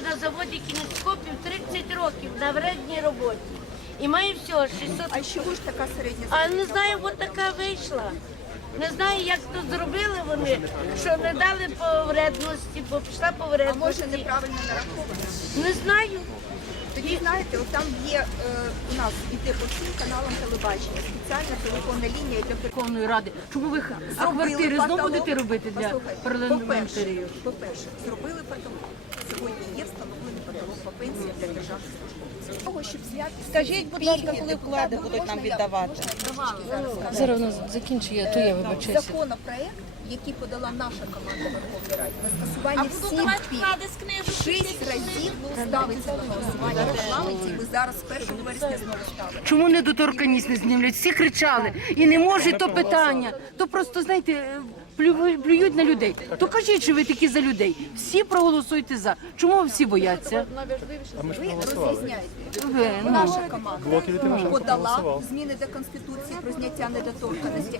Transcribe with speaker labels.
Speaker 1: на заводі кінескопів 30 років на вредній роботі. І маю всього 600.
Speaker 2: А чого ж така середня?
Speaker 1: А не знаю, от така вийшла. Не знаю, як то зробили вони, що не дали по вредності, бо пішла по
Speaker 2: А
Speaker 1: вредності.
Speaker 2: може неправильно нараховано?
Speaker 1: Не знаю.
Speaker 2: Тоді знаєте, от там є у нас іде по всім каналам телебачення спеціальна телефонна лінія для
Speaker 3: Верховної Ради. Чому ви квартири знову будете робити для парламентарів?
Speaker 2: По-перше, зробили потолок. Сьогодні є встановлений потолок по пенсіям для державних службовців. Того, щоб зняти
Speaker 4: Скажіть, будь ласка, коли вклади будуть нам віддавати?
Speaker 3: Зараз вона закінчує, то я вибачаюся.
Speaker 2: Законопроект, який подала наша команда Верховної Ради, на скасування всіх пільг 6 разів ставиться на голосування в парламенті, і ми зараз з 1 вересня знову ставимо.
Speaker 3: Чому недоторканність не знімлять? Всі кричали і не можуть то питання. То просто, знаєте, плюють на людей. То кажіть, що ви такі за людей. Всі проголосуйте за. Чому всі бояться?
Speaker 2: Ви розрізняєте.
Speaker 3: Ви, ну.
Speaker 2: Наша команда подала зміни до Конституції про зняття недоторканності.